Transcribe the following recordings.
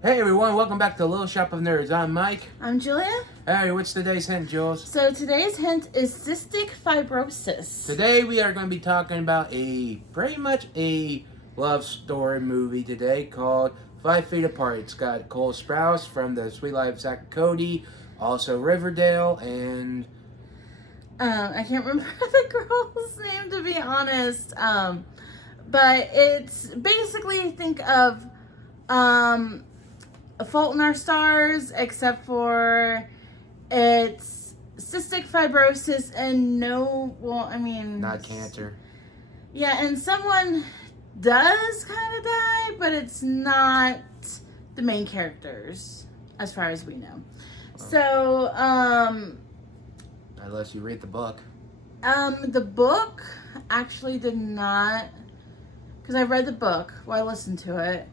Hey everyone, welcome back to Little Shop of Nerds. I'm Mike. I'm Julia. Hey, what's today's hint, Jules? So today's hint is cystic fibrosis. Today we are going to be talking about pretty much a love story movie today called 5 Feet Apart. It's got Cole Sprouse from The Sweet Life of Zack and Cody, also Riverdale, and I can't remember the girl's name, to be honest. But it's basically, think of A Fault in Our Stars, except for it's cystic fibrosis and not cancer. Yeah, and someone does kind of die, but it's not the main characters, as far as we know. So, Unless you read the book. the book actually did not, because I read the book, I listened to it,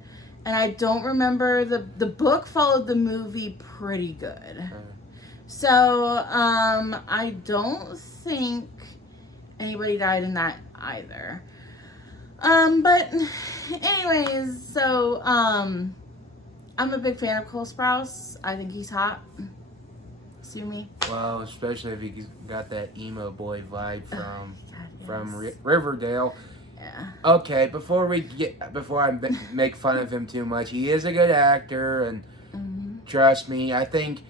and I don't remember, the book followed the movie pretty good. So, I don't think anybody died in that either. But anyways, so, I'm a big fan of Cole Sprouse. I think he's hot. Sue me. Well, especially if you got that emo boy vibe from yes. Riverdale. Yeah. Okay, before I make fun of him too much, he is a good actor, and trust me, I think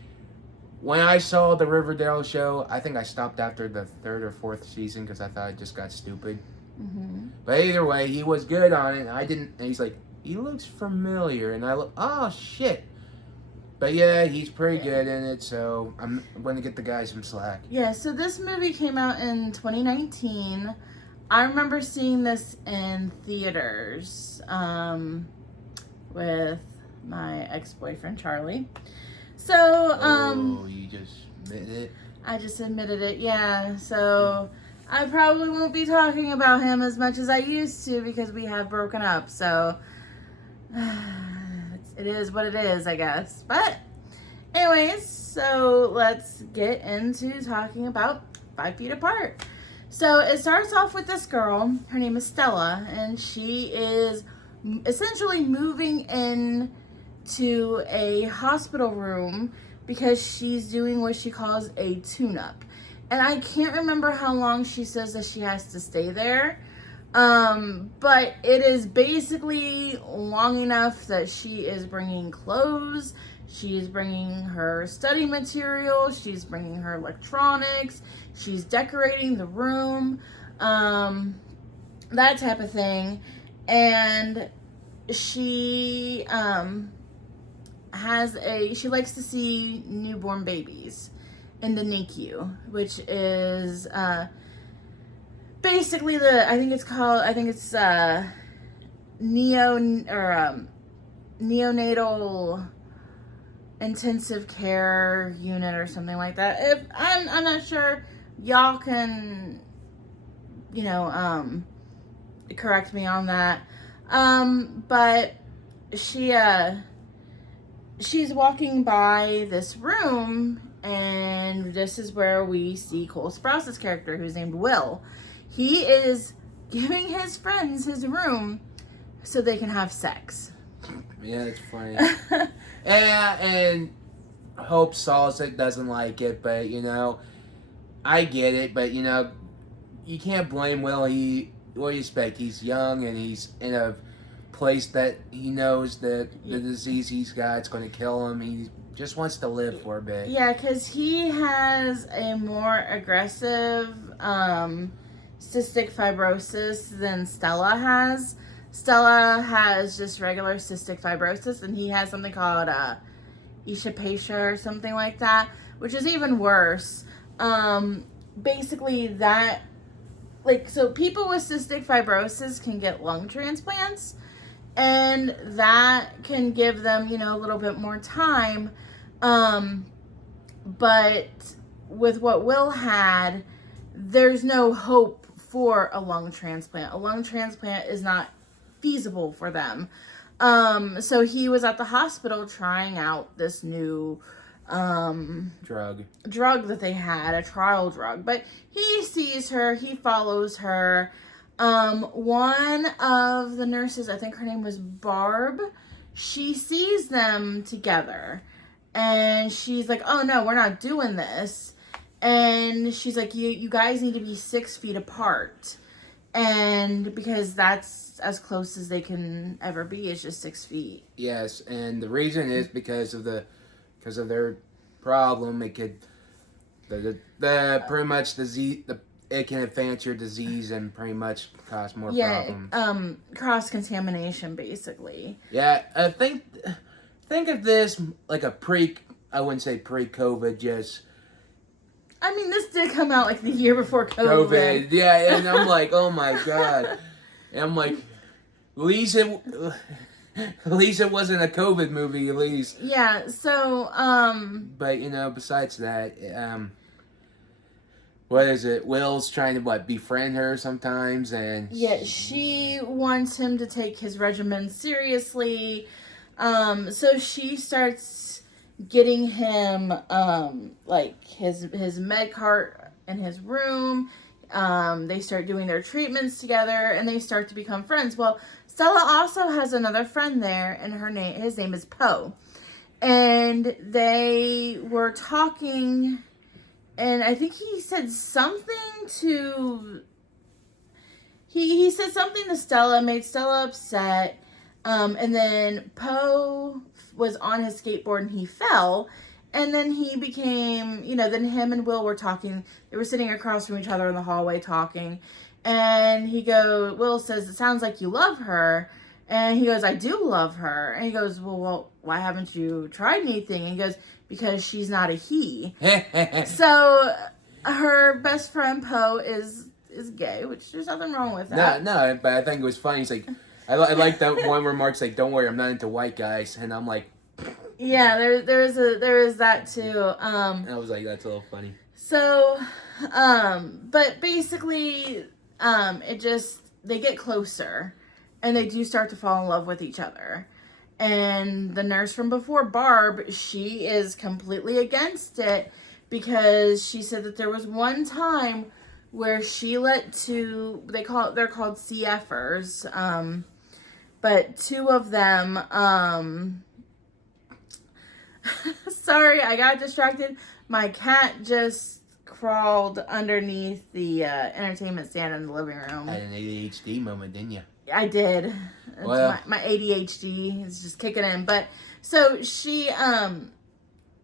when I saw the Riverdale show, I think I stopped after the third or fourth season because I thought it just got stupid. But either way, he was good on it. And he's like, he looks familiar, and I look, oh shit. But yeah, he's pretty good in it, so I'm going to get the guy some slack. Yeah, so this movie came out in 2019. I remember seeing this in theaters with my ex-boyfriend, Charlie. So, you just admitted it? I just admitted it, yeah. So, I probably won't be talking about him as much as I used to because we have broken up, so it is what it is, I guess. But anyways, so let's get into talking about 5 Feet Apart. So it starts off with this girl. Her name is Stella, and she is essentially moving in to a hospital room because she's doing what she calls a tune-up. And I can't remember how long she says that she has to stay there. But it is basically long enough that she is bringing clothes, she's bringing her study material, she's bringing her electronics, she's decorating the room, that type of thing. And she, she likes to see newborn babies in the NICU, which is, basically neonatal intensive care unit or something like that. If I'm not sure, y'all can correct me on that. But she's walking by this room, and this is where we see Cole Sprouse's character, who's named Will. He is giving his friends his room so they can have sex. Yeah, it's funny. and Hope Salsa doesn't like it, but I get it. But you can't blame Will. What do you expect? He's young and he's in a place that he knows that the disease he's got is going to kill him. He just wants to live for a bit. Yeah, because he has a more aggressive cystic fibrosis than Stella has. Stella has just regular cystic fibrosis, and he has something called alopecia or something like that, which is even worse. Basically, so people with cystic fibrosis can get lung transplants, and that can give them, a little bit more time. But with what Will had, there's no hope for a lung transplant. A lung transplant is not feasible for them. So he was at the hospital trying out this new drug that they had, a trial drug. But he sees her, he follows her. One of the nurses, I think her name was Barb, she sees them together. And she's like, oh no, we're not doing this. And she's like, you guys need to be 6 feet apart. And because that's as close as they can ever be, is just 6 feet. Yes, and the reason is because of their problem. It could the pretty much it can advance your disease and pretty much cause more problems. Cross contamination, basically. Yeah, I think of this like I wouldn't say pre-COVID, just I mean, this did come out like the year before COVID. Yeah, and I'm like, oh my god. And I'm like, at least it wasn't a COVID movie, at least. Yeah, so, But, besides that, what is it? Will's trying to, befriend her sometimes, and... Yeah, she wants him to take his regimen seriously. So she starts getting him, his med cart in his room. They start doing their treatments together, and they start to become friends. Well, Stella also has another friend there, and his name is Poe. And they were talking, and I think he said something to... He said something to Stella, made Stella upset. And then Poe was on his skateboard and he fell. And then he became, then him and Will were talking. They were sitting across from each other in the hallway talking. And Will says, it sounds like you love her. And he goes, I do love her. And he goes, well, why haven't you tried anything? And he goes, because she's not a he. So her best friend Poe is gay, which there's nothing wrong with that. No, but I think it was funny. He's like, I like that one remark's like, don't worry, I'm not into white guys. And I'm like... Yeah, there is that too. I was like, that's a little funny. So, but basically, they get closer, and they do start to fall in love with each other. And the nurse from before, Barb, she is completely against it because she said that there was one time where she let they're called CFers, but 2 of them, sorry, I got distracted. My cat just crawled underneath the entertainment stand in the living room. Had an ADHD moment, didn't you? I did. Well, my ADHD is just kicking in. But so she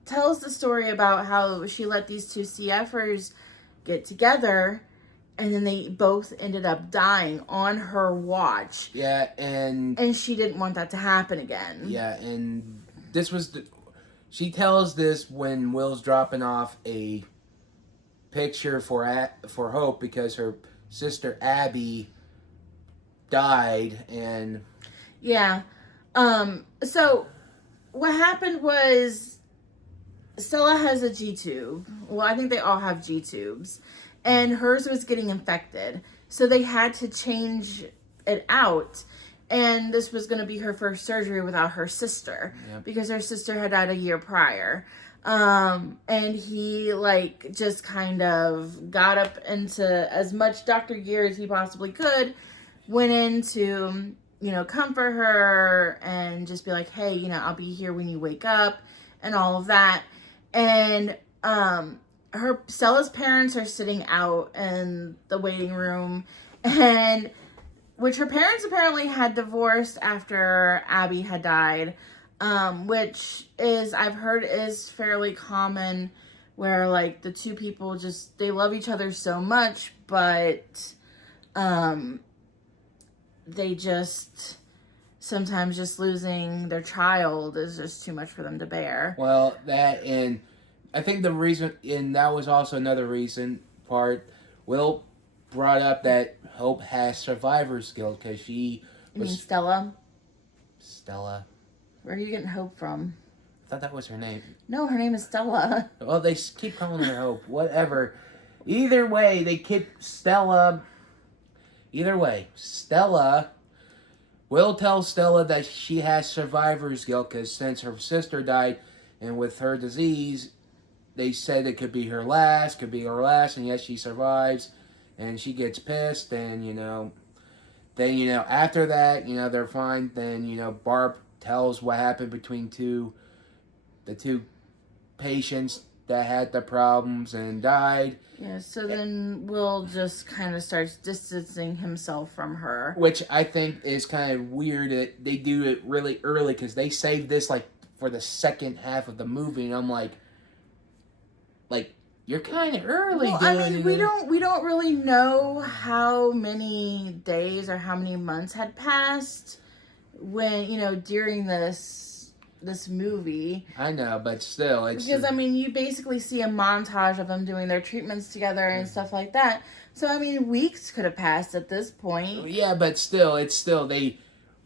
tells the story about how she let these 2 CFers get together, and then they both ended up dying on her watch. Yeah, and she didn't want that to happen again. Yeah, and this was she tells this when Will's dropping off a picture for Hope because her sister Abby died, and yeah. So what happened was Stella has a G-tube. Well, I think they all have G-tubes. And hers was getting infected. So they had to change it out. And this was going to be her first surgery without her sister. Yep. Because her sister had died a year prior. And he, just kind of got up into as much doctor gear as he possibly could. Went in to, comfort her and just be like, hey, I'll be here when you wake up. And all of that. And, Stella's parents are sitting out in the waiting room, and which her parents apparently had divorced after Abby had died, which I've heard is fairly common, where the 2 people they love each other so much, but they sometimes just losing their child is just too much for them to bear. Well, that, and I think the reason, and that was also another part, Will brought up that Hope has survivor skills because she was... You mean Stella? Stella. Where are you getting Hope from? I thought that was her name. No, her name is Stella. Well, they keep calling her Hope. Whatever. Either way, they keep Stella... Either way, Stella... Will tells Stella that she has survivor's guilt because since her sister died and with her disease, they said it could be her last, and yes, she survives, and she gets pissed, and, then, after that, they're fine, then, Barb tells what happened between the two patients that had the problems and died. Yeah, so then Will just kind of starts distancing himself from her. Which I think is kind of weird that they do it really early, because they saved this like for the second half of the movie, and I'm like you're kind of early. Well, I mean, we don't really know how many days or how many months had passed when, during this movie. I know, but still, it's because I mean, you basically see a montage of them doing their treatments together and stuff like that. So I mean, weeks could have passed at this point. Yeah, but still,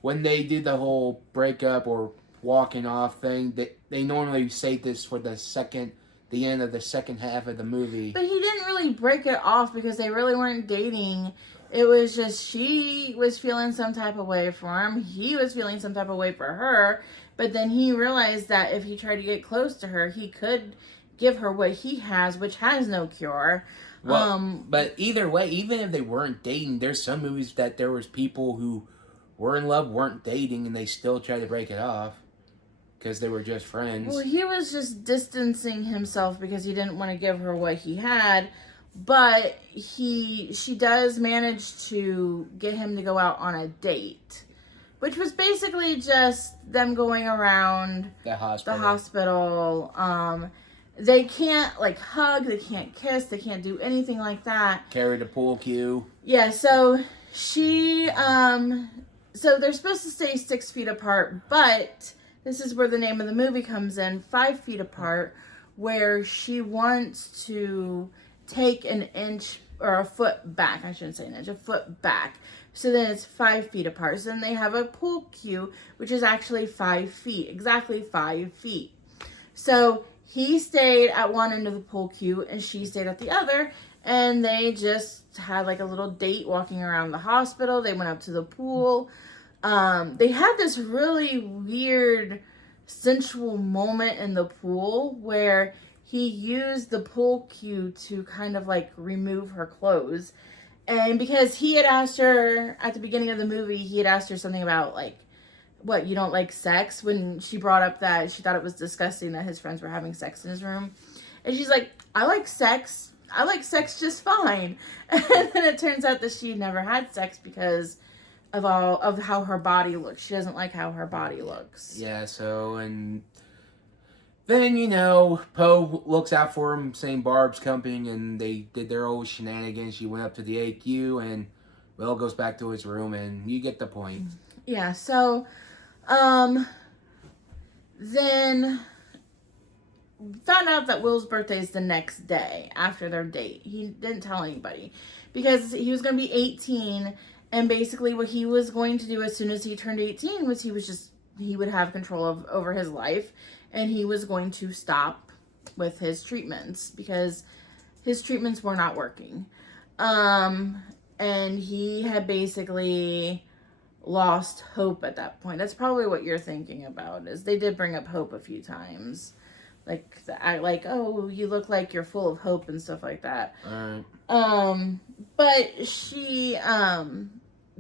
when they did the whole breakup or walking off thing, they normally say this for the end of the second half of the movie. But he didn't really break it off because they really weren't dating. It was just she was feeling some type of way for him. He was feeling some type of way for her. But then he realized that if he tried to get close to her, he could give her what he has, which has no cure. Well, but either way, even if they weren't dating, there's some movies that there was people who were in love, weren't dating, and they still tried to break it off because they were just friends. Well, he was just distancing himself because he didn't want to give her what he had. But she does manage to get him to go out on a date, which was basically just them going around the hospital. They can't hug, they can't kiss, they can't do anything like that. Carry the pool cue. Yeah, so so they're supposed to stay 6 feet apart, but this is where the name of the movie comes in, 5 feet apart, where she wants to take an inch or a foot back. I shouldn't say an inch, a foot back. So then it's 5 feet apart. So then they have a pool cue, which is actually 5 feet, exactly 5 feet. So he stayed at one end of the pool cue and she stayed at the other. And they just had like a little date walking around the hospital. They went up to the pool. They had this really weird sensual moment in the pool where he used the pool cue to kind of like remove her clothes. And because he had asked her at the beginning of the movie, he had asked her something about like, what, you don't like sex? When she brought up that she thought it was disgusting that his friends were having sex in his room. And she's like, I like sex. I like sex just fine. And then it turns out that she never had sex because of how her body looks. She doesn't like how her body looks. Yeah, so, and then, Poe looks out for him, saying Barb's coming, and they did their old shenanigans. She went up to the AQ, and Will goes back to his room, and you get the point. Yeah, so, then found out that Will's birthday is the next day after their date. He didn't tell anybody because he was going to be 18, and basically what he was going to do as soon as he turned 18 was he would have control over his life, and he was going to stop with his treatments because his treatments were not working. And he had basically lost hope at that point. That's probably what you're thinking about, is they did bring up hope a few times. Oh, you look like you're full of hope and stuff like that. But she,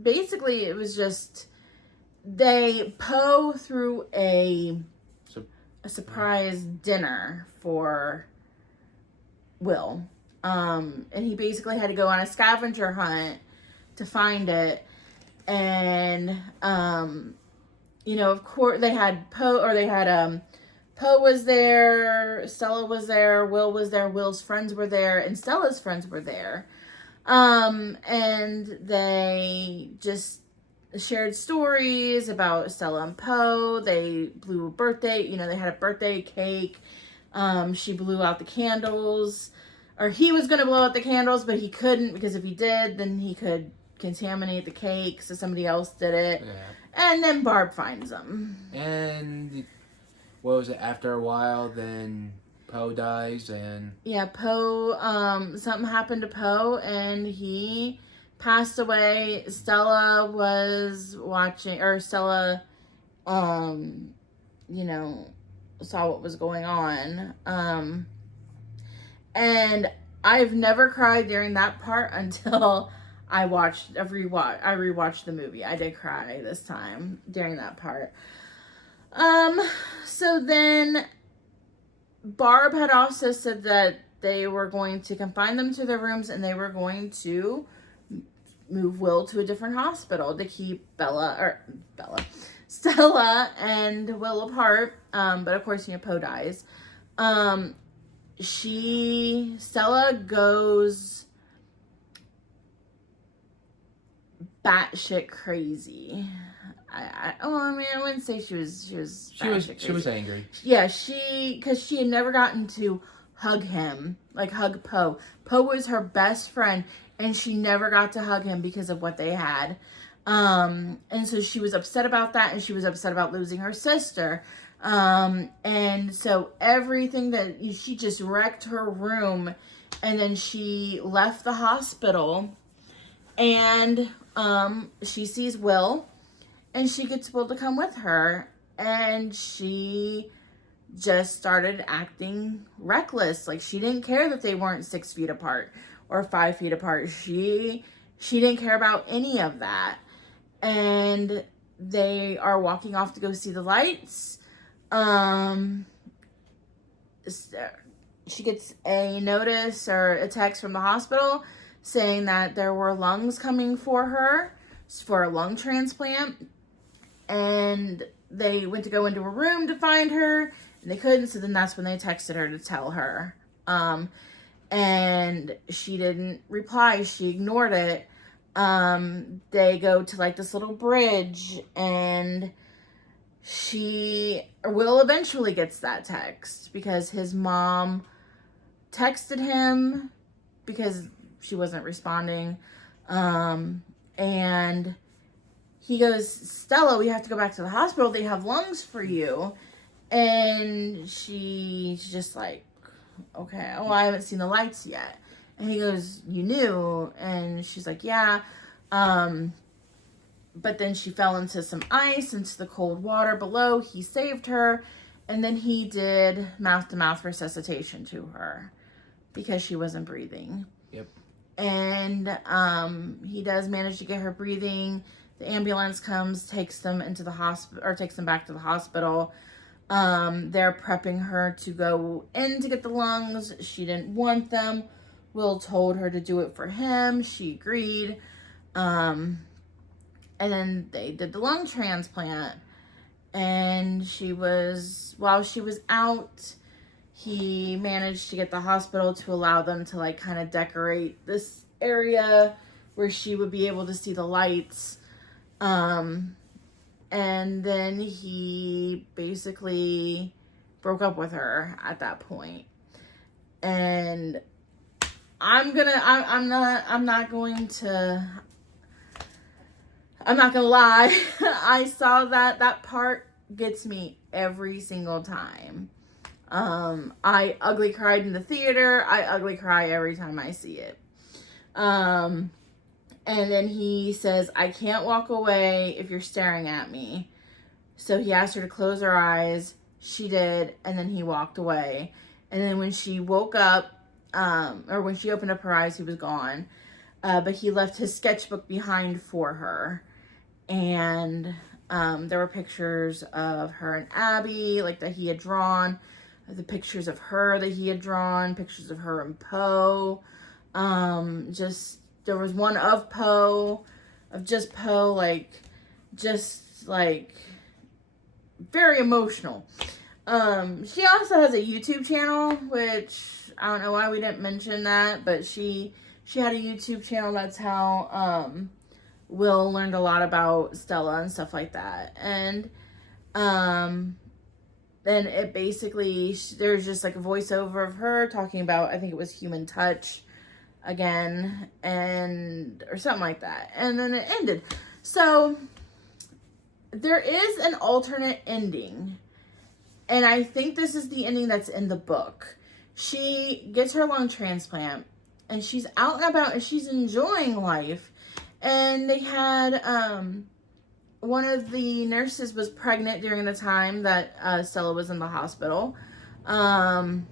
basically it was just, Poe threw a surprise dinner for Will. And he basically had to go on a scavenger hunt to find it. And, of course they had Poe was there, Stella was there, Will was there, Will's friends were there, and Stella's friends were there. And they just shared stories about Stella and Poe. They blew a birthday, they had a birthday cake. She blew out the candles, or he was going to blow out the candles, but he couldn't, because if he did, then he could contaminate the cake, so somebody else did it. Yeah. And then Barb finds them. And what was it, after a while, then Poe dies, and... Yeah, Poe, something happened to Poe, and he passed away. Stella was watching, or Stella, saw what was going on. And I've never cried during that part until I rewatched the movie. I did cry this time during that part. So then Barb had also said that they were going to confine them to their rooms and they were going to move Will to a different hospital to keep Stella and Will apart. But of course, Poe dies. Stella goes batshit crazy. I wouldn't say she was angry. Yeah, because she had never gotten to hug him, like hug Poe. Poe was her best friend, and she never got to hug him because of what they had. And so she was upset about that, and she was upset about losing her sister. And so everything she just wrecked her room, and then she left the hospital, and she sees Will. And she gets Will to come with her. And she just started acting reckless. Like, she didn't care that they weren't 6 feet apart or 5 feet apart. She didn't care about any of that. And they are walking off to go see the lights. She gets a notice or a text from the hospital saying that there were lungs coming for her for a lung transplant. And they went to go into a room to find her, and they couldn't, so then that's when they texted her to tell her. And she didn't reply. She ignored it. They go to, like, this little bridge, and Will eventually gets that text because his mom texted him because she wasn't responding. And he goes, Stella, we have to go back to the hospital. They have lungs for you. And she's just like, okay, well, I haven't seen the lights yet. And he goes, you knew? And she's like, yeah. But then she fell into some ice, into the cold water below. He saved her. And then he did mouth-to-mouth resuscitation to her because she wasn't breathing. Yep. And he does manage to get her breathing. The ambulance comes, takes them into the hospital, or takes them back to the hospital. They're prepping her to go in to get the lungs. She didn't want them. Will told her to do it for him. She agreed. And then they did the lung transplant. And while she was out, he managed to get the hospital to allow them to, like, kind of decorate this area where she would be able to see the lights. And then he basically broke up with her at that point. And I'm not gonna lie. I saw that part gets me every single time. I ugly cried in the theater. I ugly cry every time I see it. And then he says, I can't walk away if you're staring at me. So he asked her to close her eyes. She did. And then he walked away. And then when she woke up, or when she opened up her eyes, he was gone. But he left his sketchbook behind for her. And there were pictures of her and Abby, like, that he had drawn. The pictures of her that he had drawn. Pictures of her and Poe. There was one of Poe, just very emotional. She also has a YouTube channel, which I don't know why we didn't mention that, but she had a YouTube channel. That's how Will learned a lot about Stella and stuff like that. And then it basically, there's just like a voiceover of her talking about, I think it was human touch again, or something like that. And then it ended. So there is an alternate ending. And I think this is the ending that's in the book. She gets her lung transplant and she's out and about and she's enjoying life. And they had, one of the nurses was pregnant during the time that Stella was in the hospital. And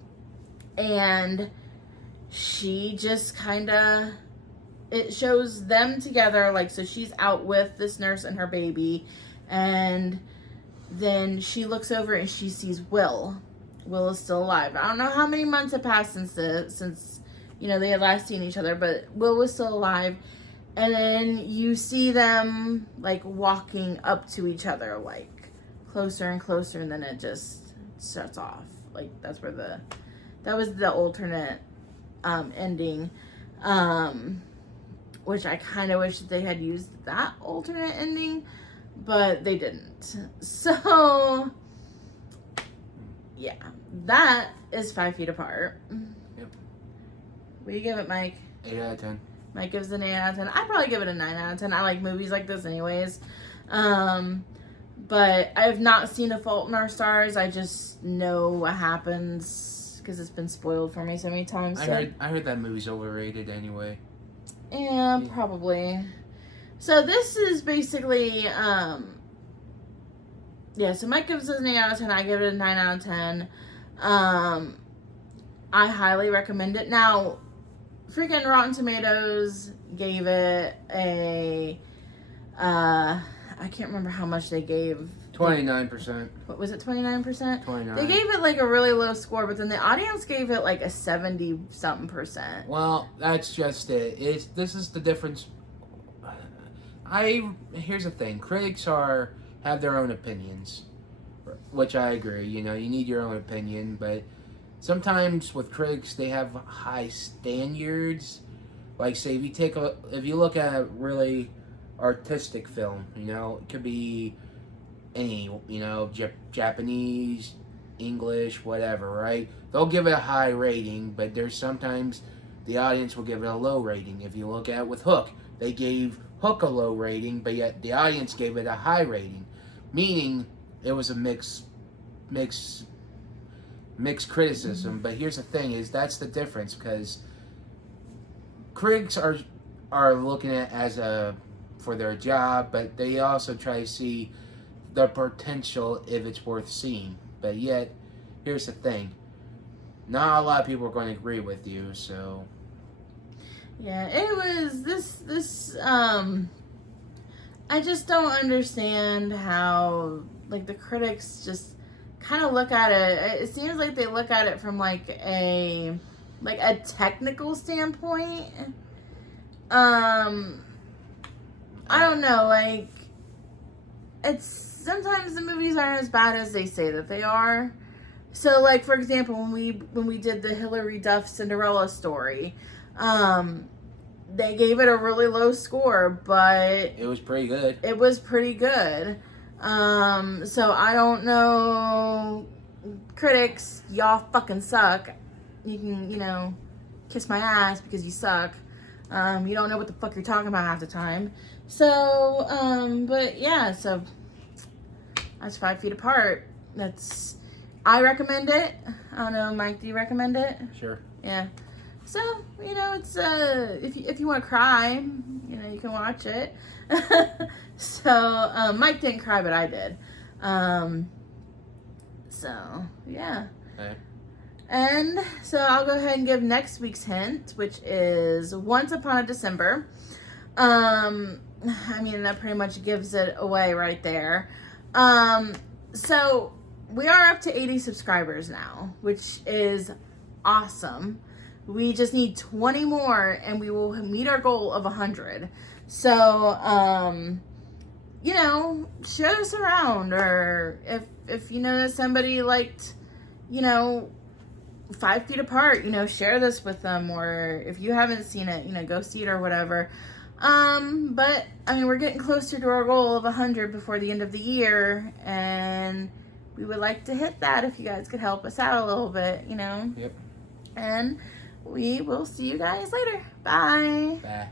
she just kind of, it shows them together, like, so she's out with this nurse and her baby, and then she looks over and she sees Will. Will is still alive. I don't know how many months have passed since you know, they had last seen each other, but Will was still alive. And then you see them like walking up to each other, like closer and closer, and then it just shuts off. Like that was the alternate ending, which I kind of wish that they had used that alternate ending, but they didn't. So yeah, that is 5 Feet Apart. Yep. What do you give it, Mike? 8 out of 10. Mike gives it an 8 out of 10. I'd probably give it a 9 out of 10. I like movies like this anyways. But I have not seen A Fault in Our Stars. I just know what happens because it's been spoiled for me so many times. So. I heard that movie's overrated anyway. Yeah, probably. So this is basically, so Mike gives it an 8 out of 10. I give it a 9 out of 10. I highly recommend it. Now, freaking Rotten Tomatoes gave it a, I can't remember how much they gave. 29%. What was it, 29%? 29. They gave it like a really low score, but then the audience gave it like a 70-something%. Well, that's just it. This is the difference. Here's the thing. Critics have their own opinions, which I agree. You know, you need your own opinion, but sometimes with critics, they have high standards. Like, say, if you look at a really artistic film, you know, it could be any, you know, Japanese, English, whatever, right? They'll give it a high rating, but there's sometimes the audience will give it a low rating. If you look at with Hook, they gave Hook a low rating, but yet the audience gave it a high rating, meaning it was a mixed criticism. But here's the thing: is that's the difference, because critics are looking at it for their job, but they also try to see the potential if it's worth seeing. But yet, here's the thing: not a lot of people are going to agree with you. So yeah, it was this. I just don't understand how like the critics just kind of look at it. It seems like they look at it from like a technical standpoint. I don't know, like it's sometimes the movies aren't as bad as they say that they are. So like for example, when we did the Hilary Duff Cinderella story, they gave it a really low score, but it was pretty good. It was pretty good. So I don't know, critics, y'all fucking suck. You can, you know, kiss my ass because you suck. You don't know what the fuck you're talking about half the time. So, but yeah, so that's 5 Feet Apart. I recommend it. I don't know, Mike, do you recommend it? Sure. Yeah. So, you know, it's, if you want to cry, you know, you can watch it. So, Mike didn't cry, but I did. So, yeah. Okay. And so I'll go ahead and give next week's hint, which is Once Upon a December. I mean, that pretty much gives it away right there. So we are up to 80 subscribers now, which is awesome. We just need 20 more and we will meet our goal of 100. So, you know, share this around, or if you know that somebody liked, you know, 5 Feet Apart, you know, share this with them, or if you haven't seen it, you know, go see it or whatever. But I mean, we're getting closer to our goal of 100 before the end of the year, and we would like to hit that if you guys could help us out a little bit, you know. Yep. And we will see you guys later. Bye. Bye.